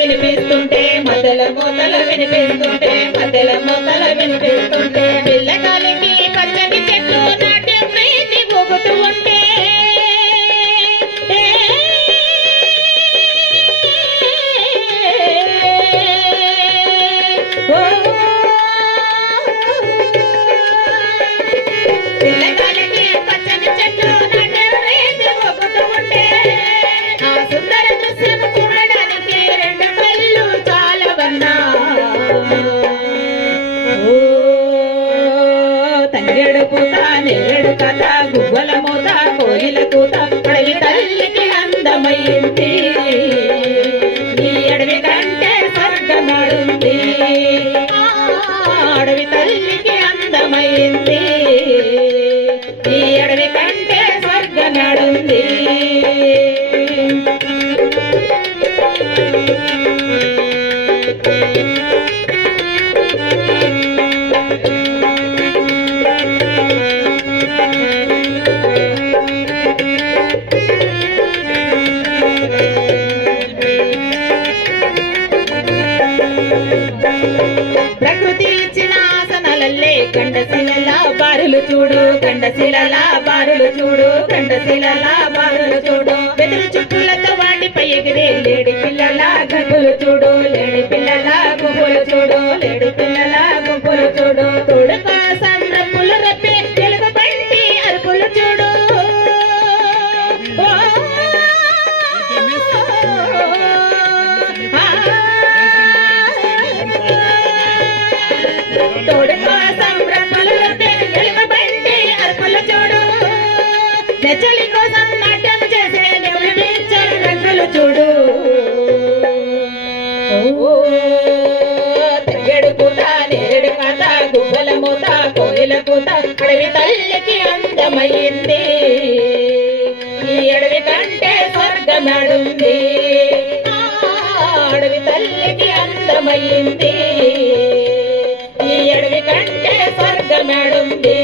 వినిపిస్తుంటే మధ్యల మోతల వినిపిస్తుంటే మధ్యల మోతల వినిపిస్తుంటే పిల్లగాలికి పచ్చని చెట్లు నాటి ప్రీతి పోగుతూ ఉంటే పిల్లగాలికి పచ్చని చెట్లు నాటి ప్రీతి పోగుతూ ఉంటే ఆ సుందర దృశ్యం చూడడానికి రెండు కళ్ళు చాలవన్నా తంగేడు పూత నేరేడు కథ గువ్వల మూత కోయిల కూత అడవి తల్లికి అందమైంది ఈ అడవి కంటే స్వర్గమాడుంది అడవి తల్లికి అందమైంది ఈ అడవి కంటే స్వర్గమాడుంది ప్రకృతి ఇచ్చిన ఆసనాలల్లే గండశిలలా బారులు చూడు గండశిలల బారులు చూడు గండశిలల బారులు చూడు వెదురు చుక్కులతో వాటిపై ఎగిరే లేడి పిల్లల గంగులు చూడు లేడి పిల్లల గుంపులు చూడు లేడి పిల్లల గుంపులు చూడు తోడు కోసం రప్పులు రప్పి తెలుగు బండి అరుపులు చూడు తోడు కోసం రప్పులు రప్పి తెలుగు బండి అరుపులు చూడు నెచ్చలి కోసం నాట్యం చేసే నెమలించరు రంగులు చూడు తంగేడు పూత నేరేడు కాత గువ్వల మూత కోయిల కూత అడవి తల్లికి అందమైంది ఈ అడవి కంటే స్వర్గమాడుంది అడవి తల్లికి అందమైంది ఈ అడవి కంటే స్వర్గమాడుంది